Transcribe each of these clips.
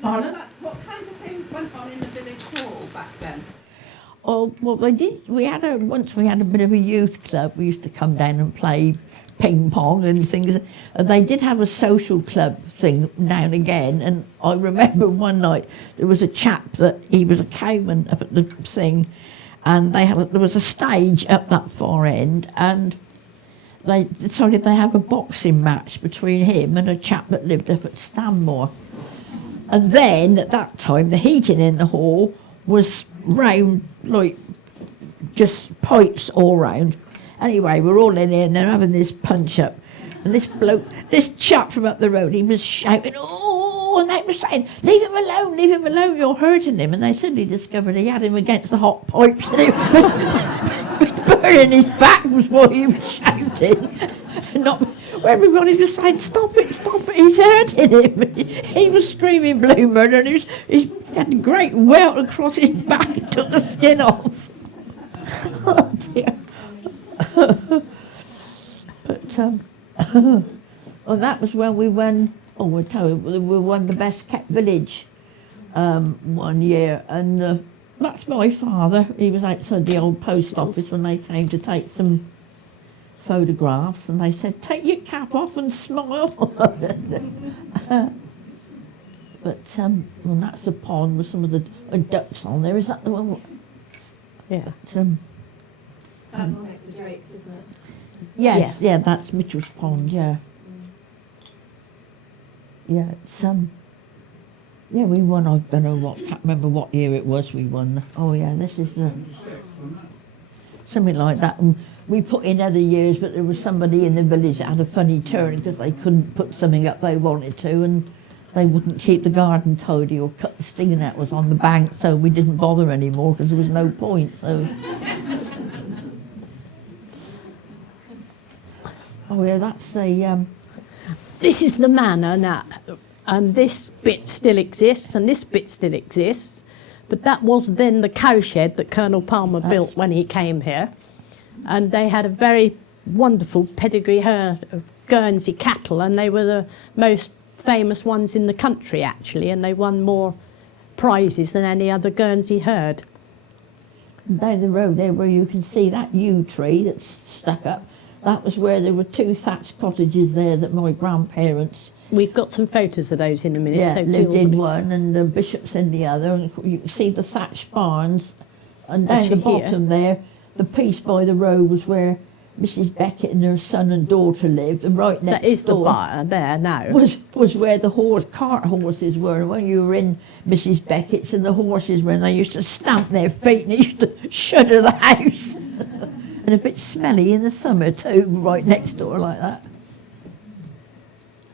Pardon? What kind of things went on in the village hall back then? Oh, well, they did. Once we had a bit of a youth club. We used to come down and play ping pong and things. And they did have a social club thing now and again. And I remember one night there was a chap that he was a cowman up at the thing, and there was a stage up that far end, and they decided they have a boxing match between him and a chap that lived up at Stanmore. And then at that time, the heating in the hall was round, like just pipes all round. Anyway, we're all in here and they're having this punch up. And this chap from up the road, he was shouting, "Oh!" And they were saying, leave him alone, you're hurting him." And they suddenly discovered he had him against the hot pipes and he was burning his back was what he was shouting. Everybody was saying, stop it, he's hurting him. He was screaming blue murder, and he had a great welt across his back and took the skin off. Oh dear. But well, that was when we won. Oh, we won the best kept village one year, and that's my father. He was outside the old post office when they came to take some photographs, and they said, "Take your cap off and smile." But well, that's a pond with some of the ducks on there. Is that the one? Yeah. But, that's all next to Drake's, isn't it? yes, yeah, that's Mitchell's Pond. Yeah. Yeah, it's yeah, we won. I don't know what. Can't remember what year it was. We won. Oh yeah, this is the something like that. And we put in other years, but there was somebody in the village that had a funny turn because they couldn't put something up they wanted to, and they wouldn't keep the garden tidy or cut the stinging that was on the bank, so we didn't bother anymore because there was no point. So. Oh yeah, that's the. This is the manor now, and this bit still exists, and this bit still exists, but that was then the cowshed that Colonel Palmer built when he came here, and they had a very wonderful pedigree herd of Guernsey cattle, and they were the most famous ones in the country actually, and they won more prizes than any other Guernsey herd. Down the road there where you can see that yew tree that's stuck up, that was where there were 2 thatched cottages there that my grandparents... We've got some photos of those in a minute. Yeah, so lived in one and the bishops in the other, and you can see the thatched barns, and down the bottom there, the piece by the road was where Mrs. Beckett and her son and daughter lived, and right next door... That is the bar there now. Was where the cart horses were, and when you were in Mrs. Beckett's and the horses were, and they used to stamp their feet and they used to shudder the house. And a bit smelly in the summer too, right next door like that.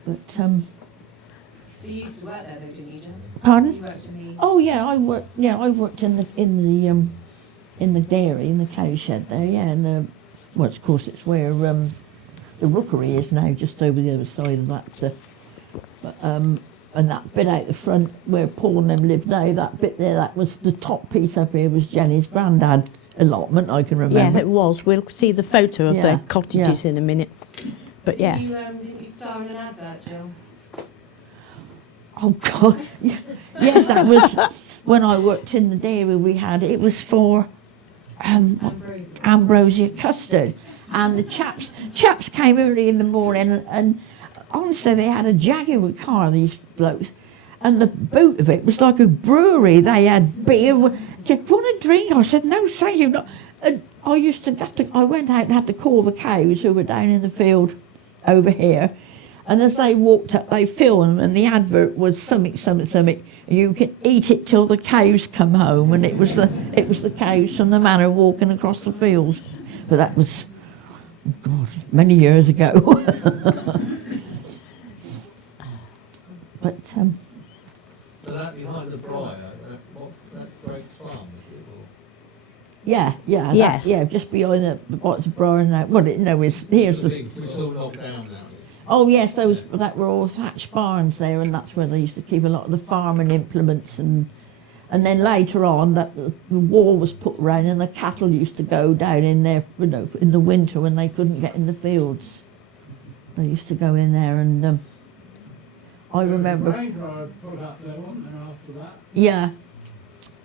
But So you used to work there though, didn't you, Jen? pardon? You worked in the... Oh yeah, I worked in the dairy, in the cow shed there. Yeah, and well, of course it's where the rookery is now, just over the other side of that. And that bit out the front where Paul and them live now, that bit there, that was the top piece up here was Jenny's granddad's allotment, I can remember. Yeah, it was. We'll see the photo of their cottages in a minute. But yes. Didn't you star in an advert, Jill? Oh God, yes, that was when I worked in the dairy. It was for ambrosia custard, and the chaps came early in the morning, and honestly they had a Jaguar car, these blokes, and the boot of it was like a brewery. They had beer. Said, "Want a drink?" I said, "No, thank you." Not. And I used to I went out and had to call the cows who were down in the field over here, and as they walked up, they filmed, and the advert was something. You can eat it till the cows come home, and it was the cows from the manor walking across the fields. But that was, oh God, many years ago. But so that behind the briar, that's Drake's farm, is it? Or? Yes. Just behind the box of briar now. Well, here's the. It's all knocked down now. Oh yes, that were all thatched barns there, and that's where they used to keep a lot of the farming implements, and then later on the wall was put round, and the cattle used to go down in there, in the winter when they couldn't get in the fields. They used to go in there, and I remember. The rain dryer put up there, wasn't there, after that? Yeah,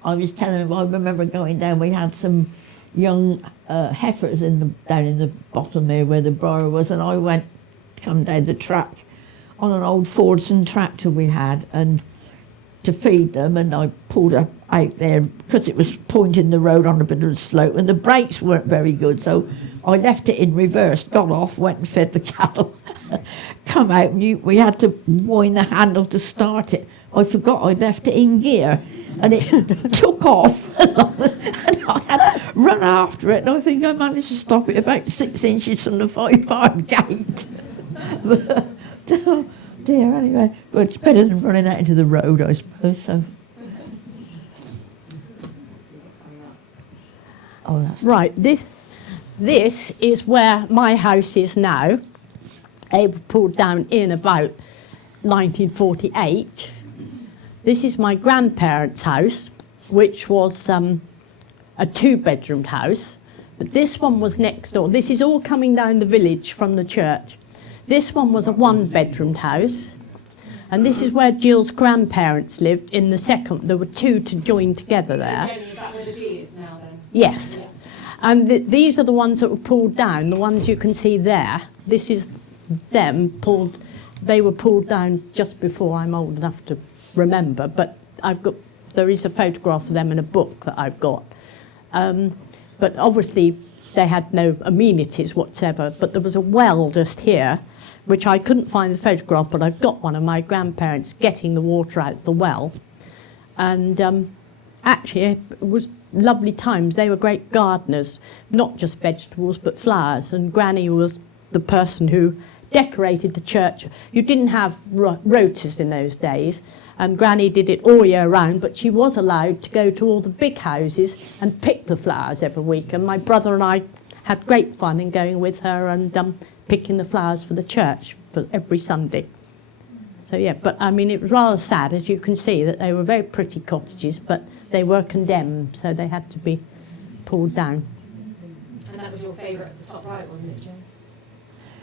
I was telling him, I remember going down, we had some young heifers down in the bottom there where the briar was, and I went, come down the track on an old Fordson tractor we had, and to feed them, and I pulled up out there because it was pointing the road on a bit of a slope, and the brakes weren't very good, so I left it in reverse, got off, went and fed the cattle, come out, and we had to wind the handle to start it. I forgot I left it in gear, and it took off, and I had to run after it, and I think I managed to stop it about 6 inches from the 5-barred gate. But, oh dear, anyway, but it's better than running out into the road, I suppose, so. Oh, that's Right, this is where my house is now. They were pulled down in about 1948. This is my grandparents' house, which was a 2-bedroomed house. But this one was next door. This is all coming down the village from the church. This one was a 1-bedroomed house. And this is where Jill's grandparents lived in the second. There were 2 to join together there. Jenny, is that where the D is now then? Yes. Yeah. And these are the ones that were pulled down, the ones you can see there. This is them pulled. They were pulled down just before I'm old enough to remember, but there is a photograph of them in a book that I've got. But obviously they had no amenities whatsoever, but there was a well just here, which I couldn't find the photograph, but I've got one of my grandparents getting the water out of the well. And actually it was lovely times. They were great gardeners, not just vegetables but flowers, and Granny was the person who decorated the church. You didn't have rotas in those days, and Granny did it all year round, but she was allowed to go to all the big houses and pick the flowers every week, and my brother and I had great fun in going with her and picking the flowers for the church for every Sunday. So yeah, but I mean it was rather sad, as you can see, that they were very pretty cottages, but they were condemned, so they had to be pulled down. And that was your favourite, the top right, wasn't it, Jim?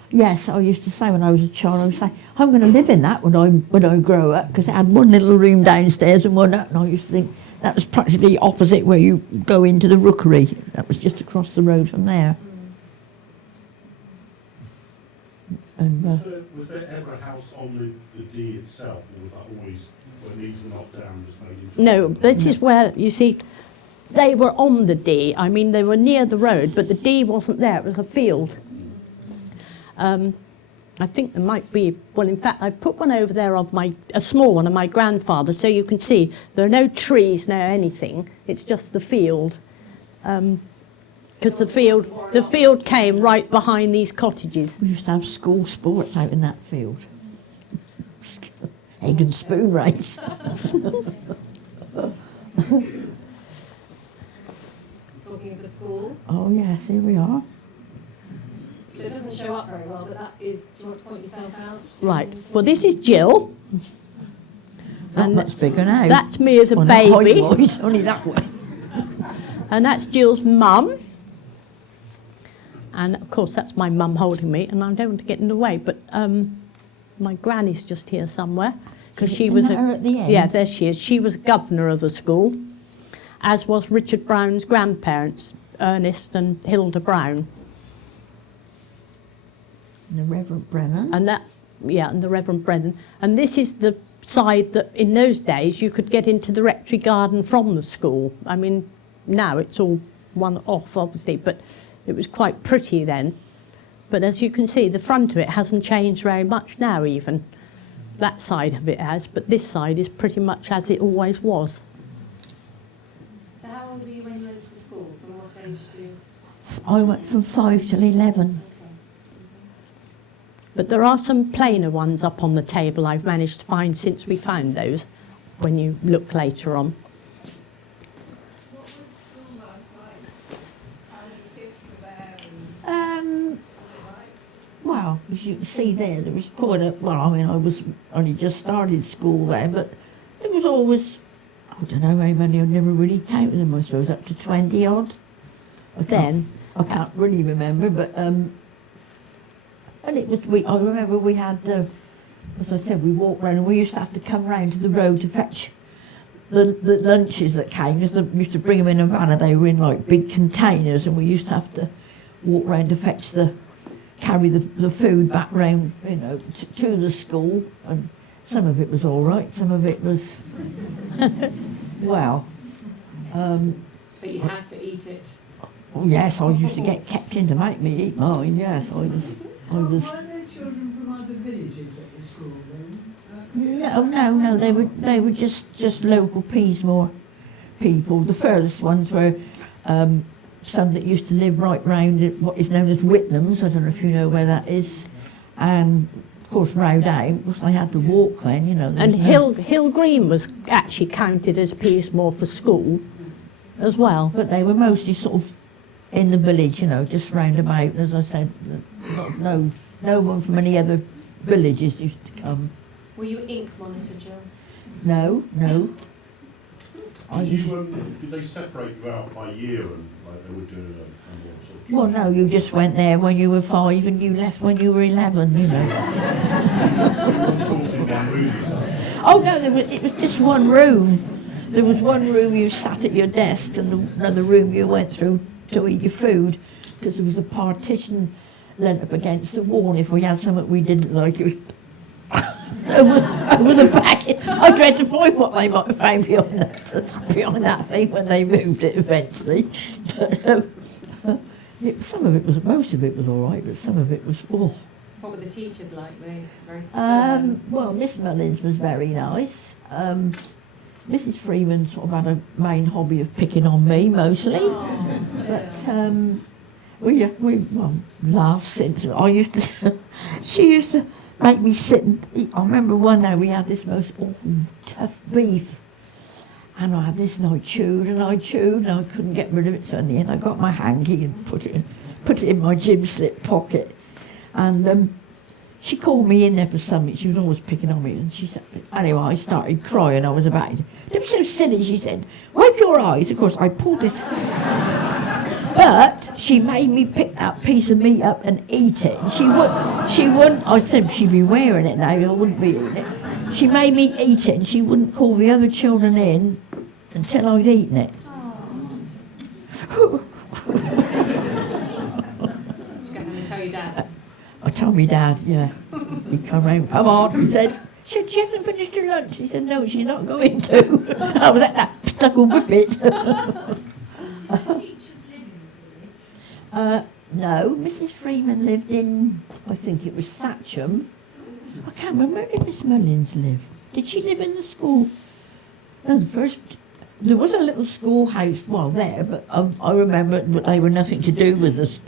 Yes, I used to say when I was a child, I would say, I'm going to live in that when I grow up, because it had one little room downstairs and one up, and I used to think that was practically opposite where you go into the rookery. That was just across the road from there. And, was there ever a house on the D itself, or was that always, when these were knocked down, just made into... No, this is where, you see, they were on the D. I mean, they were near the road, but the D wasn't there, it was a field. I think there might be, well, in fact, I've put one over there of a small one of my grandfather, so you can see there are no trees, no anything. It's just the field. Because the field came right behind these cottages. we used to have school sports out in that field. Egg and spoon race. Talking of the school. Oh yes, here we are. So it doesn't show up very well, but that is, do you want to point yourself out? Right, well, this is Jill. Not And much bigger now. That's me as a Well, not baby. height-wise, only that way. And that's Jill's mum. And of course, that's my mum holding me, and I don't want to get in the way, but my granny's just here somewhere. Because she was Isn't that her at the end? Yeah, there she is. She was governor of the school, as was Richard Brown's grandparents, Ernest and Hilda Brown. And the Reverend Brennan. And the Reverend Brennan. And this is the side that in those days you could get into the rectory garden from the school. I mean, now it's all one off, obviously, but it was quite pretty then. But as you can see, the front of it hasn't changed very much now even. That side of it has, but this side is pretty much as it always was. So how old were you when you went to the school? From what age to? I went from 5 till 11. But there are some plainer ones up on the table I've managed to find since we found those, when you look later on. What was school life like? How many kids were there and was it like? Well, as you can see there was quite a, well, I mean, I was only just started school there, but it was always, I don't know how many, I never really counted them, I suppose, up to 20 odd. I can't really remember, but, and it was, I remember we had as I said, we walked round, and we used to have to come round to the road to fetch the lunches that came. We used to bring them in a van, and they were in like big containers, and we used to have to walk round to fetch carry the food back round, you know, to the school. And some of it was all right, some of it was, well. But you had to eat it. Oh yes, I used to get kept in to make me eat mine. Yes, I was. Were there children from other villages at the school then? No. They were just local Peasemore people. The furthest ones were some that used to live right round at what is known as Whitnams. I don't know if you know where that is. And of course, round out, because I had to walk then, you know. And Hill Green was actually counted as Peasemore for school as well. But they were mostly sort of in the village, you know, just round about. As I said, no one from any other villages used to come. Were you ink monitor, Jill? No. Did they separate you out by year and like they would do a Well, no, you just went there when you were 5 and you left when you were 11, you know. Oh no, it was just one room. There was one room you sat at your desk and another room you went through to eat your food, because there was a partition leant up against the wall, and if we had something we didn't like, it was over the back. I dread to find what they might have found behind that thing when they moved it eventually. But, some of it was, most of it was all right, but some of it was, oh. What were the teachers like? Were they very stern? Well, Miss Mullins was very nice. Mrs. Freeman sort of had a main hobby of picking on me mostly, but we laughed since I used to. She used to make me sit and eat. I remember one day we had this most awful tough beef, and I had this, and I chewed and I couldn't get rid of it. So in the end, I got my hanky and put it in my gym slip pocket, and. She called me in there for something. She was always picking on me, and she said, anyway, I started crying. I was about it. It was so silly, she said, wipe your eyes. Of course, I pulled this. But she made me pick that piece of meat up and eat it. And she wouldn't, I said she'd be wearing it now, I wouldn't be eating it. She made me eat it, and she wouldn't call the other children in until I'd eaten it. Did you go home and tell your dad? I told my dad, yeah. He come round, come on, he said, she hasn't finished her lunch. He said, no, she's not going to. I was like that, stuck on with it. No, Mrs. Freeman lived in, I think it was Satcham. I can't remember, where did Miss Mullins live? Did she live in the school? No, there was a little schoolhouse, well, there, but I remember, but they were nothing to do with us.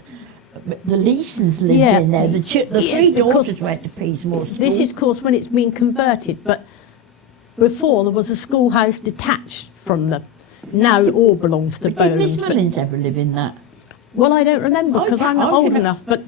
The Leesons lived in there. The three daughters went to Peasemore School. This is, of course, when it's been converted, but before there was a schoolhouse detached from the. Now it all belongs to Bowland. Did Miss Mullins ever live in that? Well, I don't remember because I'm not old enough, but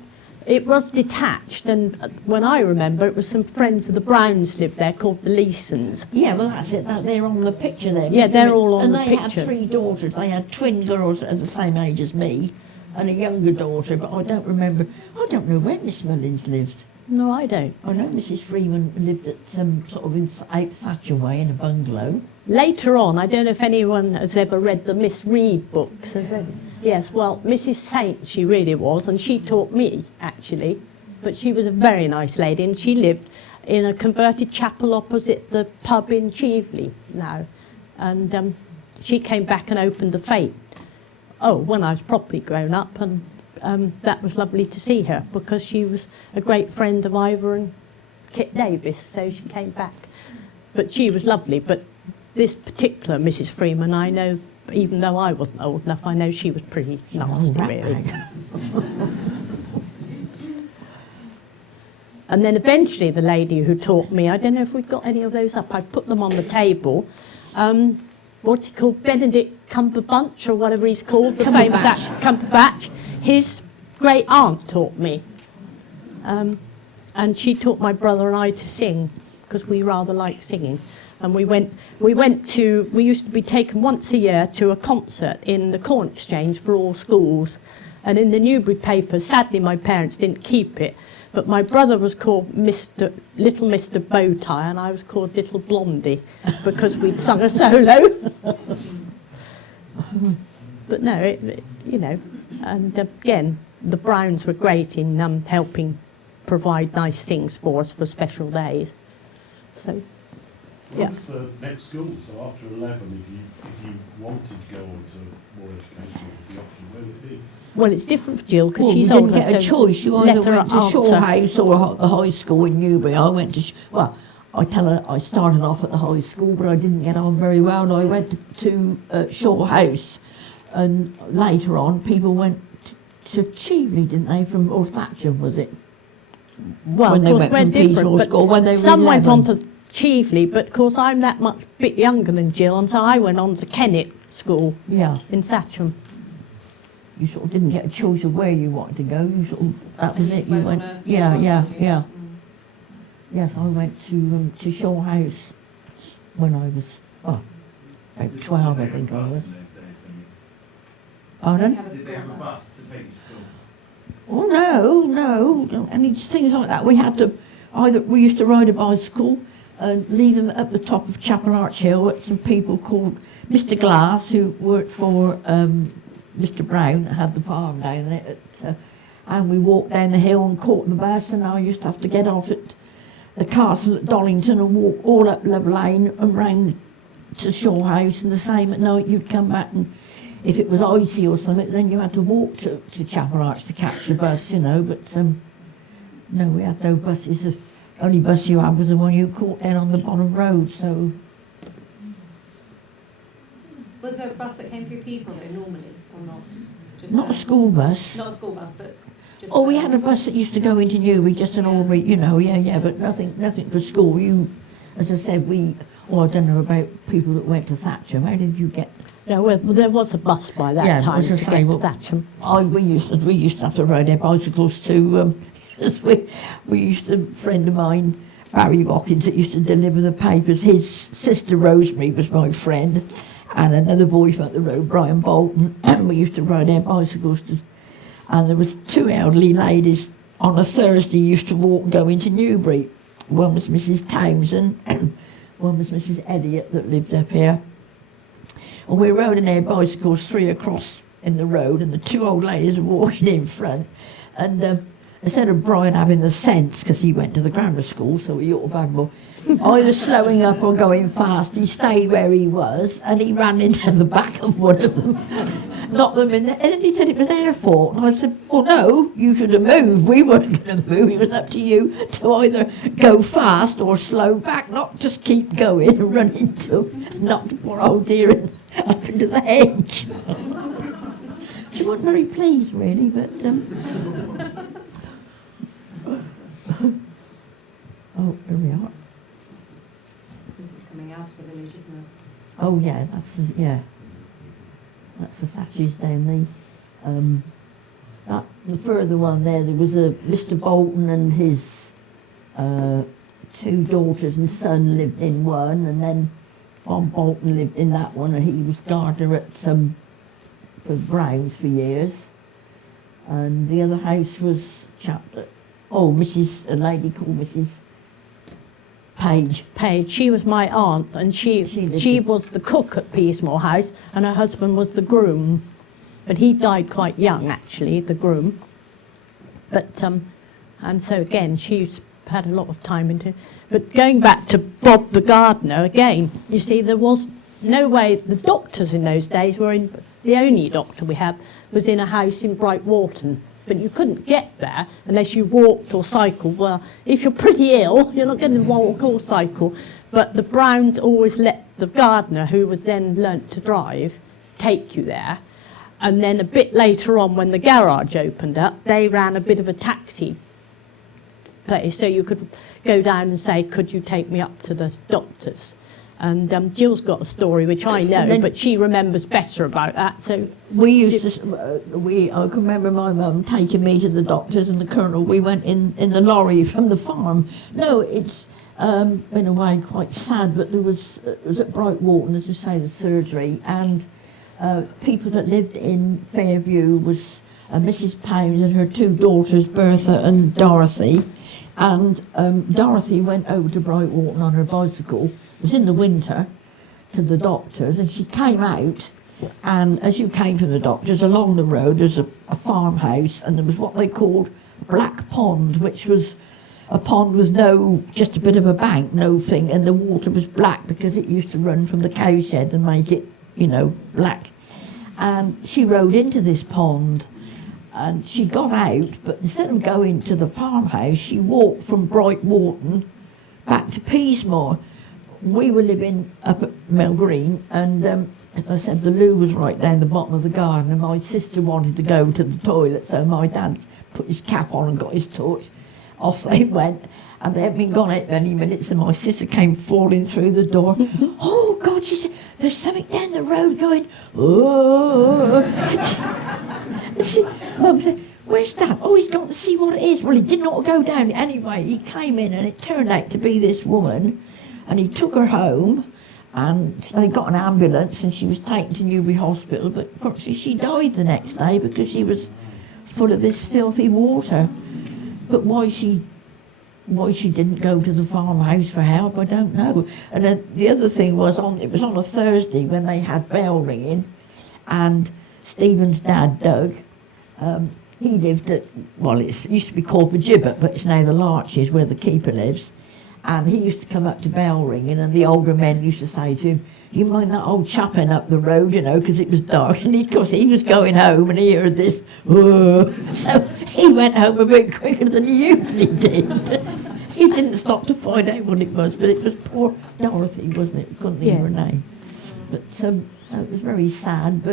it was detached, and when I remember, it was some friends of the Browns lived there called the Leesons. Yeah, well, that's it. They're on the picture there. Yeah, they're all on the picture. picture. And they had 3 daughters. They had twin girls at the same age as me, and a younger daughter, but I don't remember. I don't know where Miss Mullins lived. No, I don't. I know Mrs. Freeman lived at some sort of out Thatcher Way in a bungalow. Later on, I don't know if anyone has ever read the Miss Reed books. Has it? Yes, well, Mrs. Saint she really was, and she taught me, actually. But she was a very nice lady, and she lived in a converted chapel opposite the pub in Cheveley now. And she came back and opened the fete. Oh, when I was properly grown up, and that was lovely to see her because she was a great friend of Ivor and Kit Davis, so she came back. But she was lovely, but this particular Mrs. Freeman, I know, even though I wasn't old enough, I know she was pretty nasty, really. And then eventually the lady who taught me, I don't know if we've got any of those up, I put them on the table. What's he called? Benedict Cumberbatch, or whatever he's called, the famous actor Cumberbatch. His great aunt taught me. And she taught my brother and I to sing, because we rather like singing. And we used to be taken once a year to a concert in the Corn Exchange for all schools. And in the Newbury paper, sadly my parents didn't keep it, But my brother was called Little Mr. Bowtie, and I was called Little Blondie because we'd sung a solo. But no, you know, and again, the Browns were great in helping provide nice things for us for special days. So, yeah. What was the next school? So after 11, if you wanted to go on to more education, the option, where would it be? Well, it's different for Jill because Well, she's you didn't older. get a so choice. You let either her went to answer. Shaw House or the high school in Newbury. I went to, well, I tell her I started off at the high school, but I didn't get on very well. And I went to Shaw House, and later on, people went to Cheveley, didn't they? or Thatcham, was it? Well, when of they course, went we're from different. Peasemore But School, when they were some went on 11. to Cheveley, but of course I'm that much bit younger than Jill, and so I went on to Kennet School Yeah, in Thatcham. you sort of didn't get a choice of where you wanted to go. You sort of, that And was you it. just You went went, on a school yeah, bus, yeah, didn't you? yeah. Yes, I went to Shaw House when I was, about 12, I think I was. Pardon? Have a Did they have a school bus to take you to school? Oh no, any things like that. We had to we used to ride a bicycle and leave them up the top of Chapel Arch Hill at some people called Mr. Glass, who worked for Mr. Brown, that had the farm down there. And we walked down the hill and caught the bus, and I used to have to get off at the castle at Dollington and walk all up Love Lane and round to Shaw House, and the same at night. You'd come back, and if it was icy or something, then you had to walk to Chapel Arch to catch the bus, you know. But no, we had no buses. The only bus you had was the one you caught down on the bottom road. So Was there a bus that came through Peasemore though, normally, or not? Just not a school bus. Not a school bus, but just... Oh, we had a bus that used to go into Newbury, just an ordinary, you know, yeah, but nothing for school. As I said, I don't know about people that went to Thatcham. How did you get? No, well, there was a bus by that Yeah, time as I to say, get well, to Thatcham. We used to have to ride our bicycles to. As we used to, a friend of mine, Barry Watkins, that used to deliver the papers. His sister Rosemary was my friend, and another boy from up the road, Brian Bolton. And we used to ride our bicycles and there was two elderly ladies on a Thursday used to go into Newbury. One was Mrs. Townsend and one was Mrs. Elliott that lived up here. And we were riding our bicycles 3 across in the road, and the two old ladies were walking in front. And instead of Brian having the sense, because he went to the grammar school, so he ought to have had more, I was slowing up or going fast. He stayed where he was, and he ran into the back of one of them, knocked them in there, and then he said it was their fault. And I said, well, no, you should have moved. We weren't going to move. It was up to you to either go fast or slow back, not just keep going and run into them, and knock the poor old dear up into the hedge. She wasn't very pleased, really, but... Oh, here we are. This is coming out of the village, isn't it? Oh yeah, that's the Thatches down the further one there was a Mr. Bolton and his 2 daughters and son lived in one, and then Bob Bolton lived in that one, and he was gardener at for the Browns for years. And the other house was a lady called Mrs. Page. She was my aunt, and she was the cook at Peasemore House, and her husband was the groom. But he died quite young, actually, the groom. But and so again, she's had a lot of time into. But going back to Bob the gardener again, you see, there was no way. The doctors in those days were in. The only doctor we had was in a house in Brightwharton. But you couldn't get there unless you walked or cycled. Well, if you're pretty ill, you're not going to walk or cycle. But the Browns always let the gardener, who would then learnt to drive, take you there. And then a bit later on, when the garage opened up, they ran a bit of a taxi place. So you could go down and say, could you take me up to the doctor's? And Jill's got a story which I know, but she remembers better about that. So we used to, I can remember my mum taking me to the doctors and the colonel. We went in the lorry from the farm. No, it's in a way quite sad, but it was at Brightwharton, as you say, the surgery, and people that lived in Fairview was Mrs. Pounds and her two daughters, Bertha and Dorothy. And Dorothy went over to Brightwalton on her bicycle. It was in the winter, to the doctor's, and she came out. And as you came from the doctor's, along the road there's a farmhouse, and there was what they called Black Pond, which was a pond with just a bit of a bank, no thing, and the water was black because it used to run from the cowshed and make it, black. And she rode into this pond, and she got out, but instead of going to the farmhouse, she walked from Brightwalton back to Peasemore. We were living up at Mill Green, and as I said, the loo was right down the bottom of the garden, and my sister wanted to go to the toilet, so my dad put his cap on and got his torch. Off they went, and they hadn't been gone out many minutes, and my sister came falling through the door. Oh God, she said, there's something down the road going, oh. Mum said, where's Dad? Oh, he's gone to see what it is. Well, he did not go down. Anyway, he came in, and it turned out to be this woman, and he took her home, and they got an ambulance, and she was taken to Newbury Hospital, but fortunately she died the next day because she was full of this filthy water. But why she didn't go to the farmhouse for help, I don't know. And then the other thing was, it was on a Thursday when they had bell ringing, and Stephen's dad, Doug, he lived at, it used to be called the Gibbet, but it's now the Larches where the keeper lives. And he used to come up to bell ringing, and the older men used to say to him, you mind that old chap in up the road, because it was dark, and of course he was going home and he heard this, so he went home a bit quicker than he usually did. He didn't stop to find out what it was, but it was poor Dorothy, wasn't it? We couldn't hear her name. But so it was very sad.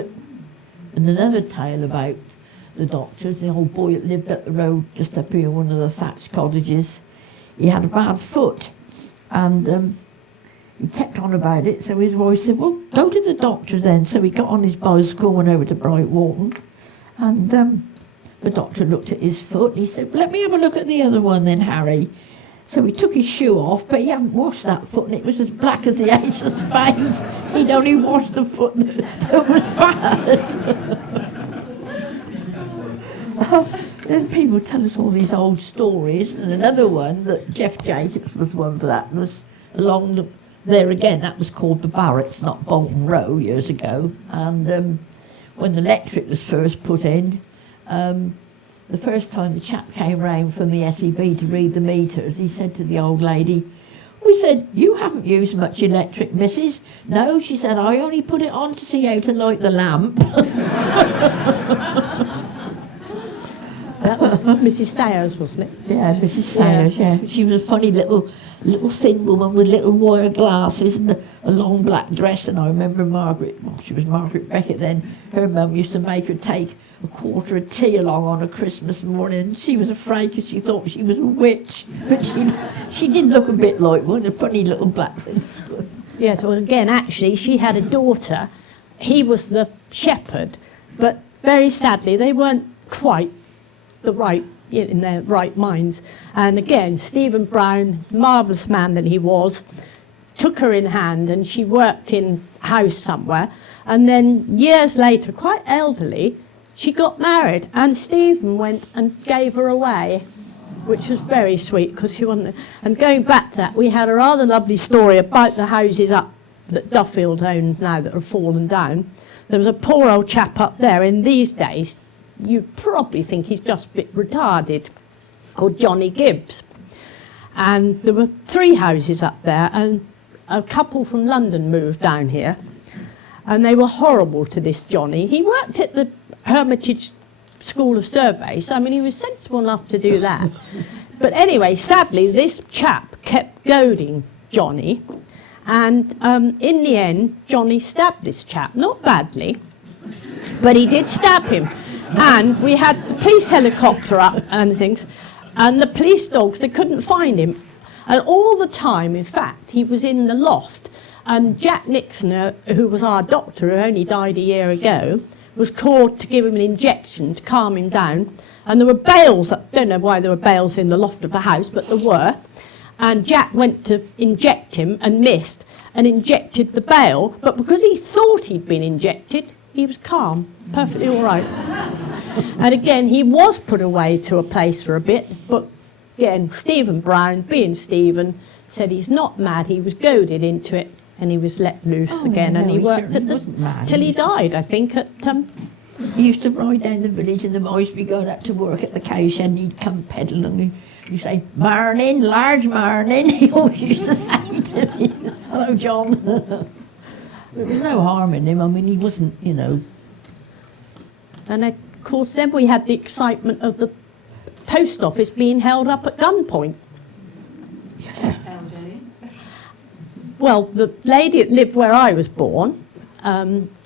And another tale about the doctors, the old boy that lived up the road just up here, one of the thatched cottages, he had a bad foot, and he kept on about it, so his wife said, well, go to the doctor then. So he got on his bicycle, went over to Brightwalton, and the doctor looked at his foot, and he said, let me have a look at the other one then, Harry. So he took his shoe off, but he hadn't washed that foot, and it was as black as the ace of spades. He'd only washed the foot that was bad. Then people tell us all these old stories, and another one, that Jeff Jacobs was one for that, was along there again, that was called the Barretts, not Bolton Row, years ago. And when the electric was first put in, the first time the chap came round from the SEB to read the meters, he said to the old lady, we said, you haven't used much electric, missus. No, she said, I only put it on to see how to light the lamp. That was Mrs. Sayers, wasn't it? Yeah, Mrs. Sayers, yeah. She was a funny little thin woman with little wire glasses and a long black dress. And I remember she was Margaret Beckett then, her mum used to make her take a quarter of tea along on a Christmas morning. She was afraid because she thought she was a witch. But she did look a bit like one, a funny little black thing. Yes, well, again, actually, she had a daughter. He was the shepherd, but very sadly, they weren't quite in their right minds. And again, Stephen Brown, marvellous man that he was, took her in hand, and she worked in a house somewhere. And then years later, quite elderly, she got married, and Stephen went and gave her away, which was very sweet because she wasn't. And going back to that, we had a rather lovely story about the houses up that Duffield owns now that have fallen down. There was a poor old chap up there in these days. You probably think he's just a bit retarded, called Johnny Gibbs. And there were 3 houses up there, and a couple from London moved down here, and they were horrible to this Johnny. He worked at the Hermitage School of Survey, so I mean he was sensible enough to do that. But anyway, sadly, this chap kept goading Johnny, and in the end, Johnny stabbed this chap, not badly, but he did stab him. And we had the police helicopter up and things, and the police dogs, they couldn't find him. And all the time, in fact, he was in the loft. And Jack Nixon, who was our doctor, who only died a year ago, was called to give him an injection to calm him down. And there were bales, I don't know why there were bales in the loft of the house, but there were. And Jack went to inject him and missed and injected the bale. But because he thought he'd been injected, he was calm, perfectly all right. And again, he was put away to a place for a bit, but again, Stephen Brown, being Stephen, said he's not mad, he was goaded into it, and he was let loose Oh, again, no, and he he worked certainly at wasn't mad. till he died, I think, at He used to ride down the village and the boys would be going up to work at the cow shed and he'd come pedalling and he'd say, "Marnin, large marnin." He always used to say to me, "Hello, John." There was no harm in him. I mean, he wasn't, you know. And of course, then we had the excitement of the post office being held up at gunpoint. Tell Jenny. Well, the lady that lived where I was born,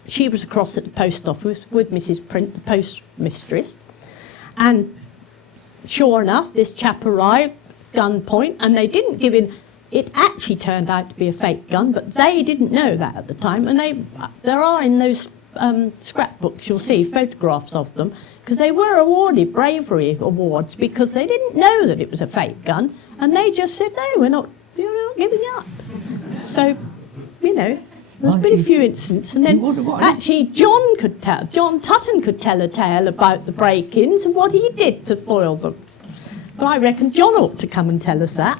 she was across at the post office with Mrs. Print, the postmistress. And sure enough, this chap arrived, gunpoint, and they didn't give him. It actually turned out to be a fake gun, but they didn't know that at the time. And there are in those scrapbooks, you'll see photographs of them, because they were awarded bravery awards because they didn't know that it was a fake gun, and they just said, "No, we're not giving up." So, you know, there's been a few incidents, and then actually John Tutton could tell a tale about the break-ins and what he did to foil them. But I reckon John ought to come and tell us that.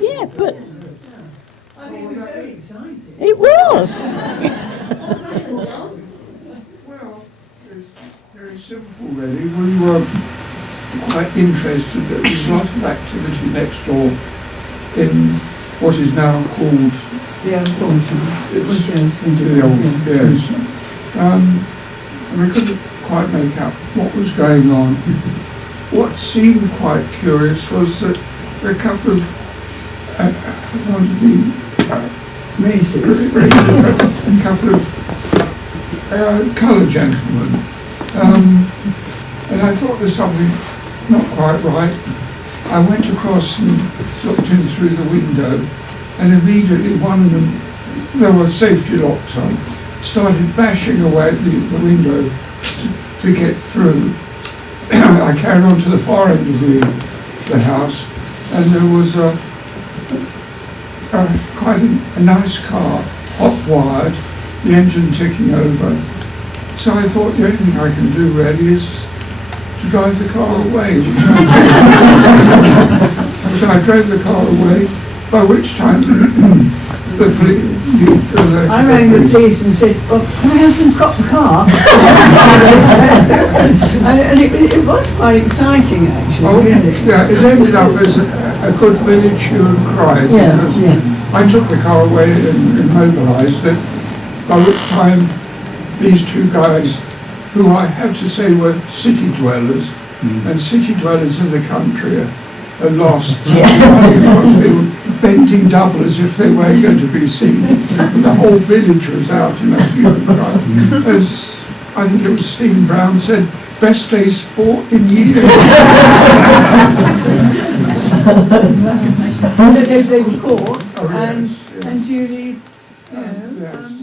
Yeah, but And it was very exciting. it was. Well, it's very simple really. We were quite interested that there's a lot of activity next door in what is now called The old it's Thornton. the old, yes. And we couldn't quite make out what was going on. What seemed quite curious was that a couple of Maces. a couple of coloured gentlemen, and I thought there's something not quite right. I went across and looked in through the window, and immediately one of them, there were safety locks on, started bashing away at the window to get through. I carried on to the far end of the house, and there was quite a nice car, hot wired, the engine ticking over. So I thought the only thing I can do really is to drive the car away, which so I drove the car away, by which time the police... I rang the police and said, "Well, my husband's got the car." and it was quite exciting, actually, Oh, really. yeah, it ended up as a good village hue and cry. Yeah, Because yeah. I took the car away and immobilised it, by which time these two guys, who I have to say were city dwellers, and city dwellers in the country are lost. Because they were bending double as if they weren't going to be seen. And the whole village was out in a hue and cry. As I think it was Stephen Brown said, "Best day's sport in years." They were caught Oh, yes, and duly, yes.